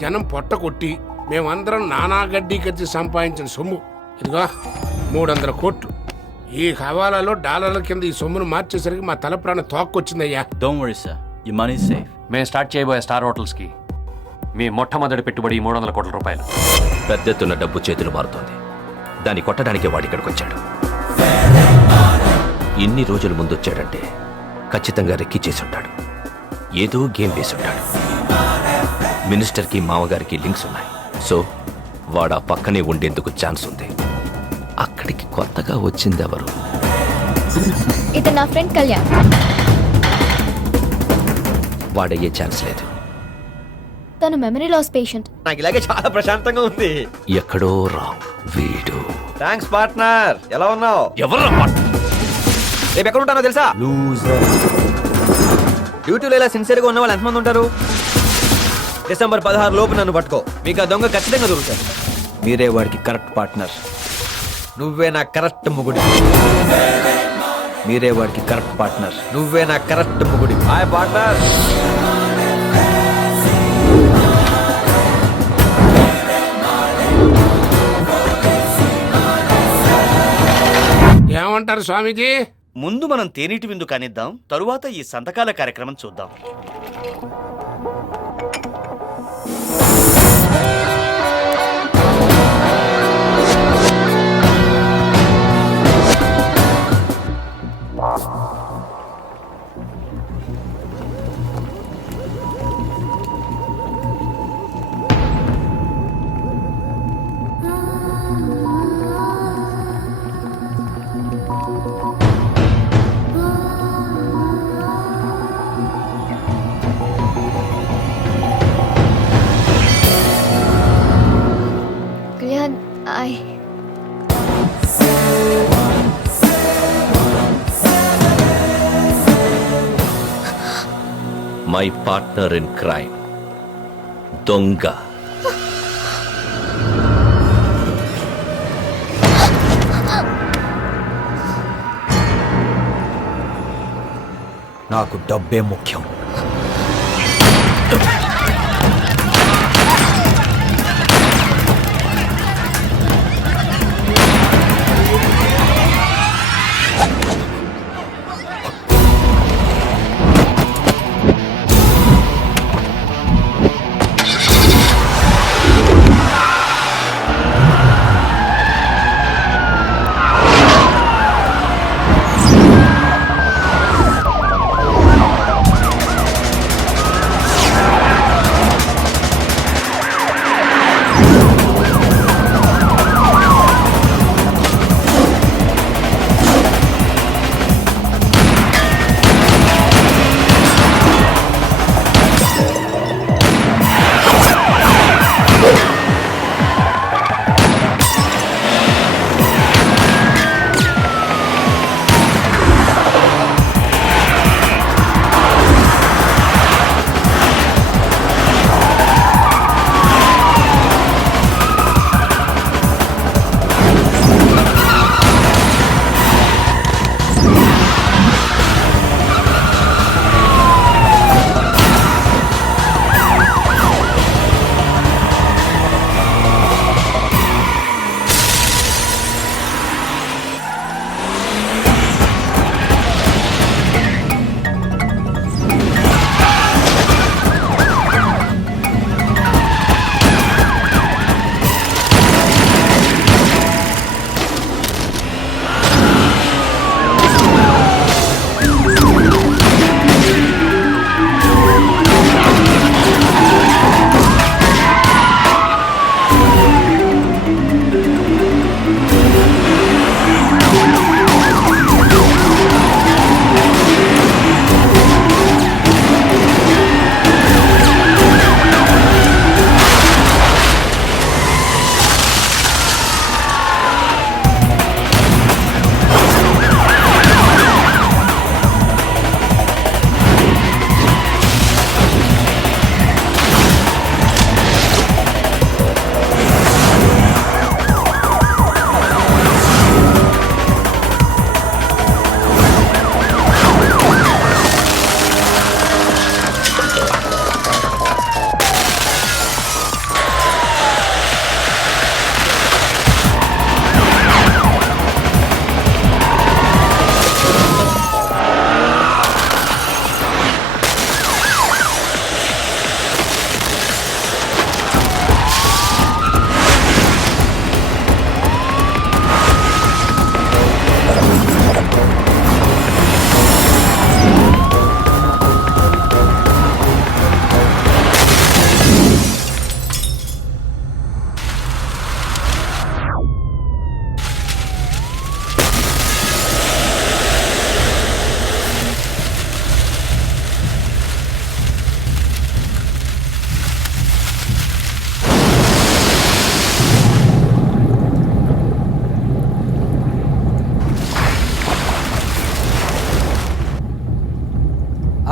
జనం పొట్ట కొట్టి మేమందరం నానా గడ్డీ కత్తి సంపాదించిన సొమ్ము ఇదిగో 300 కోట్లు. ఈ హవాలాలో డాలర్ల కింద ఈ సొమ్మును మార్చేసరికి మా తల ప్రాణం తోక్కొచ్చిందయ్యా. Don't worry sir, you money safe. మేము స్టార్ట్ చేయబోయే స్టార్ హోటల్స్కి మీ మొట్టమొదటి పెట్టుబడి 300 కోట్ల రూపాయలు. పెద్ద ఎత్తున డబ్బు చేతులు మారుతోంది. దాన్ని కొట్టడానికి వాడి ఇక్కడికి వచ్చాడు. ఇన్ని రోజుల ముందు వచ్చాడంటే ఖచ్చితంగా రెక్కి చేసి ఉంటాడు. ఏదో గేమ్ వేసి ఉంటాడు. మినిస్టర్కి మామగారికి లింక్స్ ఉన్నాయి. సో వాడు ఆ పక్కనే ఉండేందుకు ఛాన్స్ ఉంది. అక్కడికి కొత్తగా వచ్చింది ఎవరు? ఇది నా ఫ్రెండ్ కళ్యాణ్. వాడయ్యే ఛాన్స్ లేదు. తను మెమరీ లాస్ పేషెంట్. నాకు ఇలాగే చాలా ప్రశాంతంగా ఉంది. ఎక్కడో రాంగ్. వీడు థ్యాంక్స్ పార్ట్నర్. ఎలా ఉన్నావు? ఎవరు? రేపు ఎక్కడ ఉంటానో తెలుసా? డ్యూటీలో ఇలా సిన్సియర్గా ఉన్న వాళ్ళు ఎంతమంది ఉంటారు? డిసెంబర్ 16 లోపు నన్ను పట్టుకో. మీకు ఆ దొంగ ఖచ్చితంగా దొరుకుతాడు. మీరే వాడికి కరెక్ట్ పార్ట్నర్. నువ్వే నా కరెక్ట్ ముగుడి. మీరే వాడికి కరెక్ట్ పార్ట్నర్. నువ్వే నా కరెక్ట్ ముగుడి. Hi partner. ఏమంటారు స్వామీజీ? ముందు మనం తేనీటి విందు కానిద్దాం, తరువాత ఈ సంతకాల కార్యక్రమం చూద్దాం. Kalyan, my partner in crime, దొంగ. నాకు డబ్బే ముఖ్యం.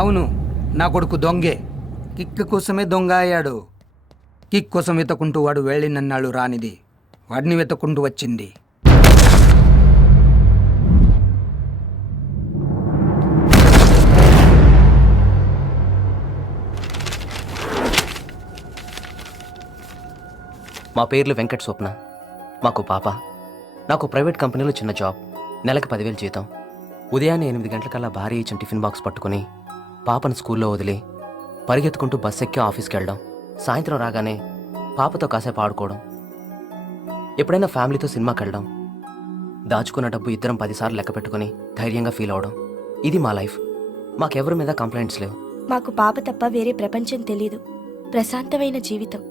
అవును, నా కొడుకు దొంగే. కిక్ కోసమే దొంగ అయ్యాడు. కిక్ కోసం వెతుకుంటూ వాడు వెళ్ళినన్నాళ్ళు రానిది, వాడిని వెతుకుంటూ వచ్చింది. మా పేర్లు వెంకట్ స్వప్న. మాకు పాప. నాకు ప్రైవేట్ కంపెనీలో చిన్న జాబ్, నెలకు 10,000 జీతం. ఉదయాన్నే 8 గంటలకల్లా భారీ ఇచ్చిన టిఫిన్ బాక్స్ పట్టుకుని పాపను స్కూల్లో వదిలి పరిగెత్తుకుంటూ బస్ ఎక్కి ఆఫీస్కి వెళ్ళడం. సాయంత్రం రాగానే పాపతో కాసేపు ఆడుకోవడం. ఎప్పుడైనా ఫ్యామిలీతో సినిమాకి వెళ్ళడం. దాచుకున్న డబ్బు ఇద్దరం 10 సార్లు లెక్క పెట్టుకుని ధైర్యంగా ఫీల్ అవడం. ఇది మా లైఫ్. మాకెవరి మీద కంప్లైంట్స్ లేవు. మాకు పాప తప్ప వేరే ప్రపంచం తెలీదు. ప్రశాంతమైన జీవితం.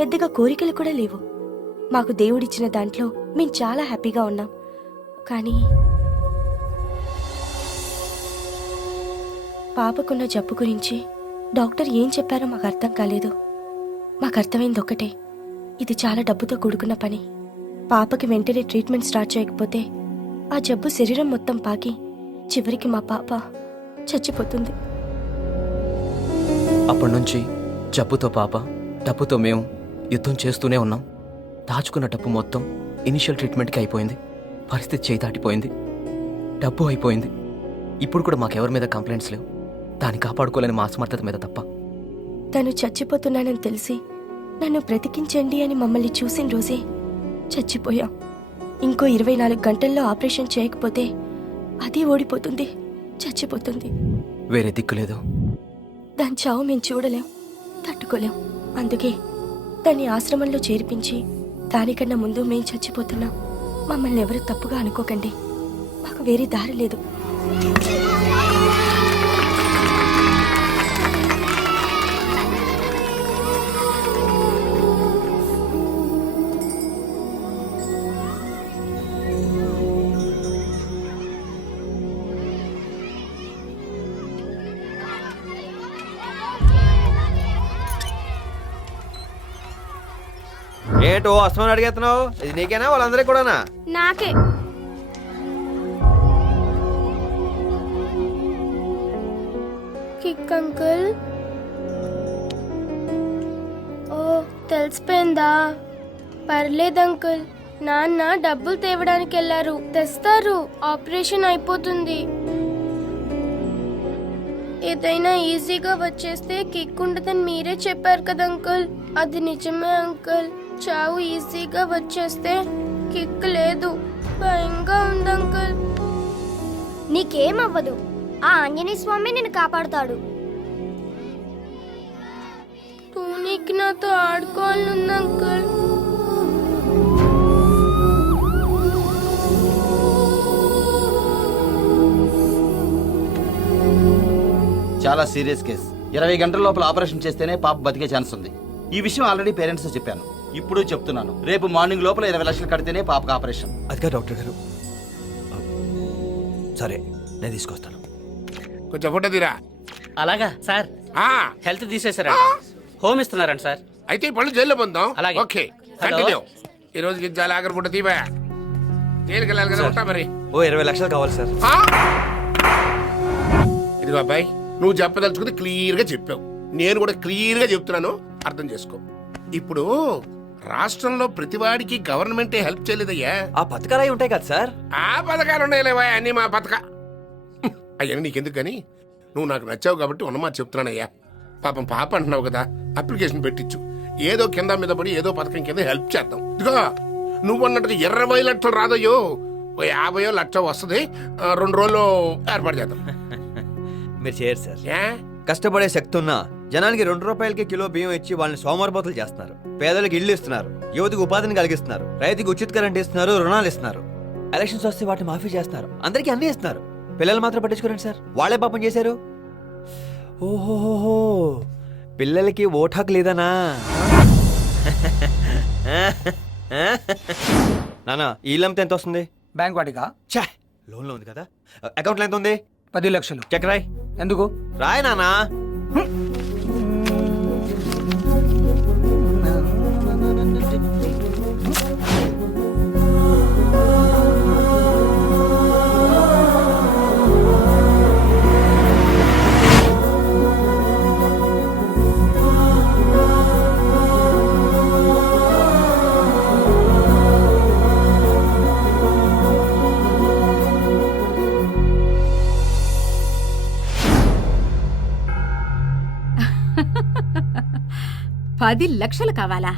పెద్దగా కోరికలు కూడా లేవు. మాకు దేవుడిచ్చిన దాంట్లో మేము చాలా హ్యాపీగా ఉన్నాం. కానీ పాపకున్న జబ్బు గురించి డాక్టర్ ఏం చెప్పారో మాకు అర్థం కాలేదు. మాకు అర్థమైంది ఒక్కటే, ఇది చాలా డబ్బుతో కూడుకున్న పని. పాపకి వెంటనే ట్రీట్మెంట్ స్టార్ట్ చేయకపోతే ఆ జబ్బు శరీరం మొత్తం పాకి చివరికి మా పాప చచ్చిపోతుంది. అప్పటి నుంచి జబ్బుతో పాప, డబ్బుతో మేము యుద్ధం చేస్తూనే ఉన్నాం. దాచుకున్న డబ్బు మొత్తం ఇనిషియల్ ట్రీట్మెంట్కి అయిపోయింది. పరిస్థితి చేయి దాటిపోయింది. డబ్బు అయిపోయింది. ఇప్పుడు కూడా మాకెవరి మీద కంప్లైంట్స్ లేవు. దాన్ని కాపాడుకోలేని మా అసమర్థత మీద తప్ప. తను చచ్చిపోతున్నానని తెలిసి నన్ను బ్రతికించండి అని మమ్మల్ని చూసిన రోజే చచ్చిపోయాం. ఇంకో 24 గంటల్లో ఆపరేషన్ చేయకపోతే అది ఓడిపోతుంది, చచ్చిపోతుంది. వేరే దిక్కు లేదు. దాని చావు మేము చూడలేం, తట్టుకోలేం. అందుకే దాన్ని ఆశ్రమంలో చేర్పించి దానికన్నా ముందు మేము చచ్చిపోతున్నాం. మమ్మల్ని ఎవరు తప్పుగా అనుకోకండి. మాకు వేరే దారి లేదు. ఏంటో అస్తమని అడిగేస్తున్నావు? ఇది నీకేనా వాళ్ళందరికీ కూడానా? నాకే. Kick uncle. ఓ, తెలిసిపోయిందా? పర్లేదు అంకుల్. నాన్న డబ్బులు తేవడానికి వెళ్ళారు, తెస్తారు. ఆపరేషన్ అయిపోతుంది. ఏదైనా ఈజీగా వచ్చేస్తే కిక్ ఉండదని మీరే చెప్పారు కదా అంకుల్. అది నిజమే అంకుల్. చావు ఈజీగా వచ్చేస్తే కిక్ లేదు. భయంగా ఉంది అంకుల్. నీకేమవ్వదు. ఆ ఆంజనేయ స్వామి నిన్ను కాపాడుతాడు. టూనీకి నాతో ఆడుకోవాలనుంది అంకుల్. చాలా సీరియస్ కేసు. 20 గంటల లోపల ఆపరేషన్ చేస్తేనే పాప బతికే ఛాన్స్ ఉంది. ఈ విషయం ఆల్రెడీ పేరెంట్స్ చెప్పాను, ఇప్పుడు చెప్తున్నాను. రేపు మార్నింగ్ లోపల 20 లక్షలు కడితేనే పాపకు ఆపరేషన్. అదిగా డాక్టర్ గారు. సరే, నేను తీసుకొస్తాను. కొంచెం ఫోటో తీరా. అలాగా సార్? హెల్త్ తీసేసారా? హోమ్ ఇస్తున్నారంట సార్. అయితే ఈ పళ్ళు జైల్లో పొందాం. అలాగే. Okay, hello. కంటిన్యూ. ఈ రోజు గిజ్జాలి ఆఖరి ఫోటో తీవా. జైలుకి వెళ్ళాలి కదా, ఉంటా మరి. ఓ 20 లక్షలు కావాలి సార్. ఇదిగో అబ్బాయి, నువ్వు చెప్పదలుచుకుంది క్లియర్ గా చెప్పావు. నేను కూడా క్లియర్ గా చెప్తున్నాను, అర్థం చేసుకో. ఇప్పుడు రాష్ట్రంలో ప్రతివాడికి గవర్నమెంటే హెల్ప్ చేయలేదయ్యా. ఆ పథకాలు అయి ఉంటాయి కదా సార్? ఆ పథకాలు ఉన్నాయిలేవా, అన్ని మా పథక. అయ్యా నీకెందుకు కానీ, నువ్వు నాకు నచ్చావు కాబట్టి ఉన్నమాట చెప్తున్నానయ్యా. పాపం పాప అంటున్నావు కదా, అప్లికేషన్ పెట్టించు. ఏదో కింద మీద పడి ఏదో పథకం కింద హెల్ప్ చేద్దాం. ఇదిగో నువ్వు అన్నట్టుగా 20 లక్షలు రాదయ్యో, ఓ 50 లక్ష వస్తుంది. 2 రోజుల్లో ఏర్పాటు చేద్దాం. మీరు చేయరు సార్. కష్టపడే శక్తి ఉన్నా జనానికి 2 రూపాయలకి కిలో బియ్యం ఇచ్చి వాళ్ళని సోమరిపోతులు చేస్తున్నారు. పేదలకు ఇళ్లు ఇస్తున్నారు, యువతకు ఉపాధిని కలిగిస్తున్నారు, రైతుకు ఉచిత కరెంట్ ఇస్తున్నారు, రుణాలు ఇస్తున్నారు. ఎలక్షన్స్ వస్తే వాటిని మాఫీ చేస్తున్నారు, అందరికీ అన్ని ఇస్తున్నారు. పిల్లలు మాత్రం పట్టించుకోరండి సార్. వాళ్ళే పాపం చేశారు. ఓహోహో, పిల్లలకి ఓటు హక్కు లేదనా? నానా, ఈ ఇల్లంతా ఎంత వస్తుంది? బ్యాంక్ వాడిగా ఛా, లోన్లో ఉంది కదా. అకౌంట్లో ఎంత ఉంది? 10 లక్షలు. చెక్ రాయ్. ఎందుకు? రాయ్ నానా. 10 లక్షలు కావాలా?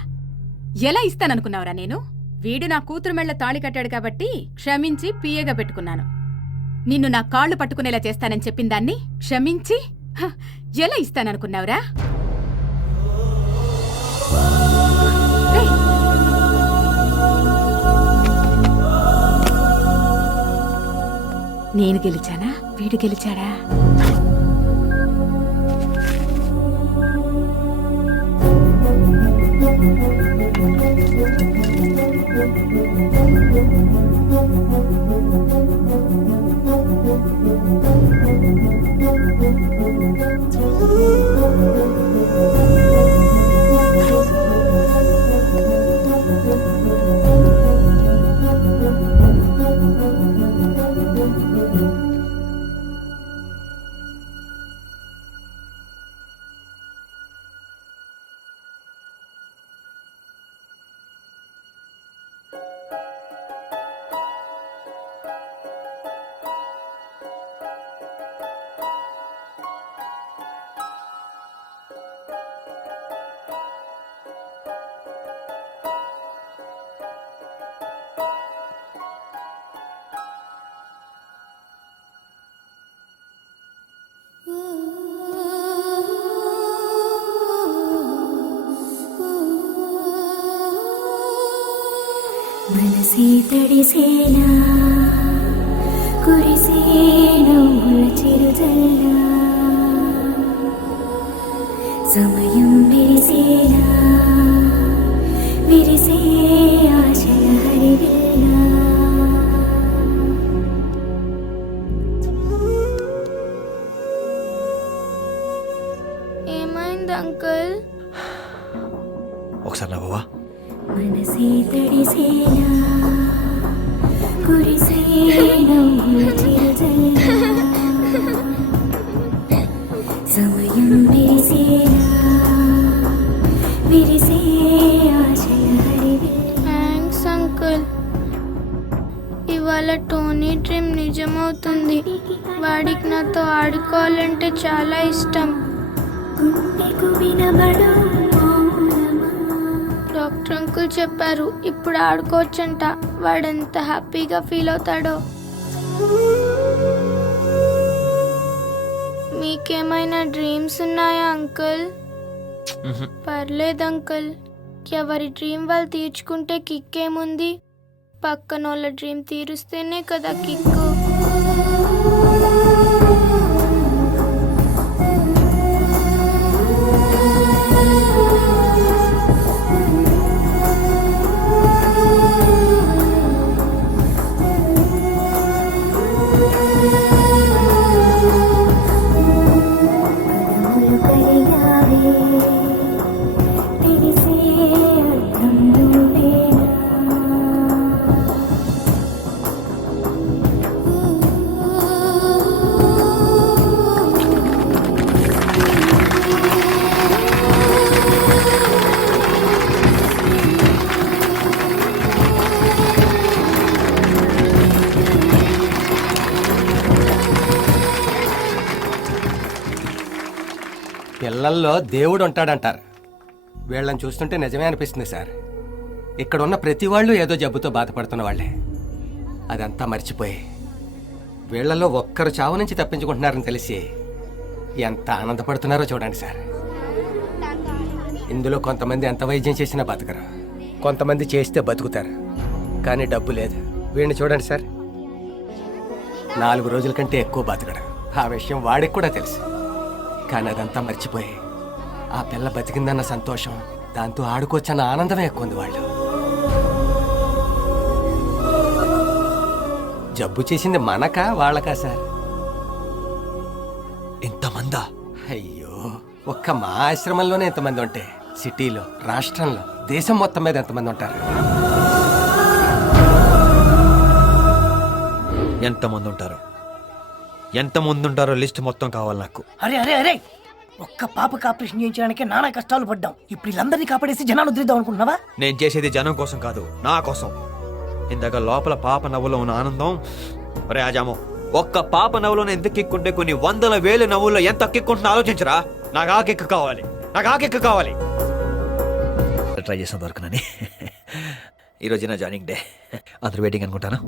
ఎలా ఇస్తాననుకున్నావురా నేను? వీడు నా కూతురు మెళ్ళ తాళి కట్టాడు కాబట్టి క్షమించి పిఏగా పెట్టుకున్నాను. నిన్ను నా కాళ్ళు పట్టుకునేలా చేస్తానని చెప్పిన దాన్ని క్షమించి ఎలా ఇస్తాననుకున్నావురా? నేను గెలిచానా? వీడు గెలిచాడా? మనసే తడిసేలా కురిసేను చిరుజల్లా సమయం విరిసేలా విరిసే ఆశల హరివిల్లా ఏమైంది అంకుల్? ఒకసారి నవ్వవా? మనసే తడిసేలా కురిసేను చిరుజల్లా సమయం విరిసేలా విరిసే ఆశల హరివిల్లా. Thanks uncle. ఇవాళ టోనీ డ్రీమ్ నిజమవుతుంది. వాడికి నాతో ఆడుకోవాలంటే చాలా ఇష్టం. గుండెకు వినబడు డాక్టర్ అంకుల్ చెప్పారు ఇప్పుడు ఆడుకోవచ్చంట. వాడెంత హ్యాపీగా ఫీల్ అవుతాడో. మీకేమైనా డ్రీమ్స్ ఉన్నాయా అంకుల్? పర్లేదు అంకుల్, ఎవరి డ్రీమ్ వాళ్ళు తీర్చుకుంటే కిక్ ఏముంది? పక్కన వాళ్ళ డ్రీమ్ తీరుస్తేనే కదా కిక్కు. పిల్లల్లో దేవుడు ఉంటాడంటారు. వీళ్ళని చూస్తుంటే నిజమే అనిపిస్తుంది సార్. ఇక్కడున్న ప్రతి వాళ్ళు ఏదో జబ్బుతో బాధపడుతున్న వాళ్ళే. అదంతా మర్చిపోయి వీళ్లలో ఒక్కరు చావు నుంచి తప్పించుకుంటున్నారని తెలిసి ఎంత ఆనందపడుతున్నారో చూడండి సార్. ఇందులో కొంతమంది ఎంత వైద్యం చేసినా బతకరు, కొంతమంది చేస్తే బతుకుతారు. కానీ డబ్బు లేదు. వీడిని చూడండి సార్, 4 రోజుల కంటే ఎక్కువ బతకడు. ఆ విషయం వాడికి కూడా తెలుసు. కానీ అదంతా మర్చిపోయి ఆ పిల్ల బతికిందన్న సంతోషం, దాంతో ఆడుకోవచ్చన్న ఆనందమే ఎక్కువ ఉంది వాళ్ళు. జబ్బు చేసింది మనకా వాళ్ళకా సార్? ఇంతమందా? అయ్యో, ఒక్క మా ఆశ్రమంలోనే ఎంతమంది ఉంటే సిటీలో, రాష్ట్రంలో, దేశం మొత్తం మీద ఎంతమంది ఉంటారు? ఎంతమంది ఉంటారో లిస్ట్ మొత్తం కావాలి నాకు. అరే అరే అరే, ఒక్క పాపకు ఆపరేషన్ చేయించడానికి నానా కష్టాలు పడ్డాం. ఇప్పుడు వీళ్ళందరినీ కాపాడేసి జనాలు వదిలిద్దాం అనుకుంటున్నావా? నేను చేసేది జనం కోసం కాదు, నా కోసం. ఇందాక లోపల పాప నవ్వులో ఉన్న ఆనందం. ఒరే ఆజామో, ఒక్క పాప నవ్వులోనే ఎంత కిక్కుంటే కొన్ని 100,000 నవ్వుల్లో ఎంత కిక్కుంటున్నా ఆలోచించరా. నాకు ఆ కిక్కు కావాలి, నాకు ఆ కిక్కు కావాలి. ట్రై చేసిన దొరకనని. ఈరోజు నా జాయినింగ్ డే, అందరూ వెయిటింగ్ అనుకుంటాను.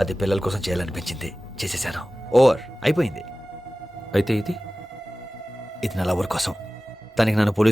అది పిల్లల కోసం చేయాలనిపించింది, చేసేసాను. ఓవర్, అయిపోయింది. అయితే ఇది నా లవర్ కోసం. తనకి నన్ను పోలీస్